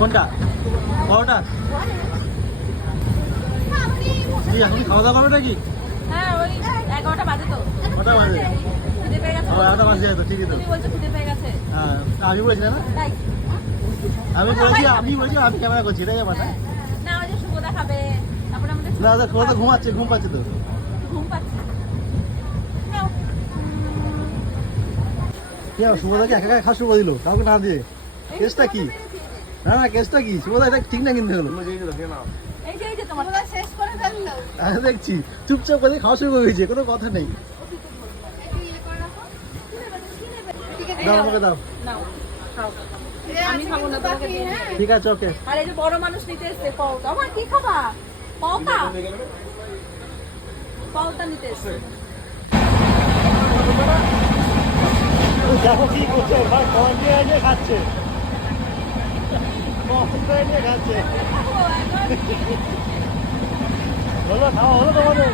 কোনটা? বড়টা? কি এখন খাওয়া দাওয়া করবে নাকি? হ্যাঁ ওই 11টা বাজে তো। কটা বাজে? খিদে পেয়ে গেছে। 11টা বাজে যায় তো, ঠিকই তো। তুমি বলছো খিদে পেয়ে গেছে। হ্যাঁ আমি বলছি না, তাই আমি বলছি আমি ক্যামেরা করছি, এটাই ব্যাপার না? না ওই যে শুভদা খাবে, তারপরে আমাদের না ও তো ঘুমাচ্ছে, ঘুম পাচ্ছে তো। ঘুম পাচ্ছে। নাও। কি আর শুভদাকে একা একা খাওয়া শুরু করে দিল, কাউকে না দিয়ে? কেসটা কি? না না কেসটা কি? শুভদা এটা ঠিক না কিন্তু হলো। এই যে তোমার শেষ করে ফেললো। আমি দেখছি চুপচাপ করে খাওয়া শুরু করে দিয়েছে, কোনো কথা নেই। দাও আমাকে দাও। নাও খাও। আমি খাবো না, তোমাকে দিয়ে দিই। ঠিক আছে ওকে। আর এই যে বড় মানুষ নিতে এসছে পাওটা। আমার কি খাবা? পাওটা? পাওটা নিতে এসছে। দেখো কি করছে ভাই, কন্টিনিউ নিয়ে খাচ্ছে, কন্টিনিউ নিয়ে খাচ্ছে। হলো খাওয়া হলো তোমাদের?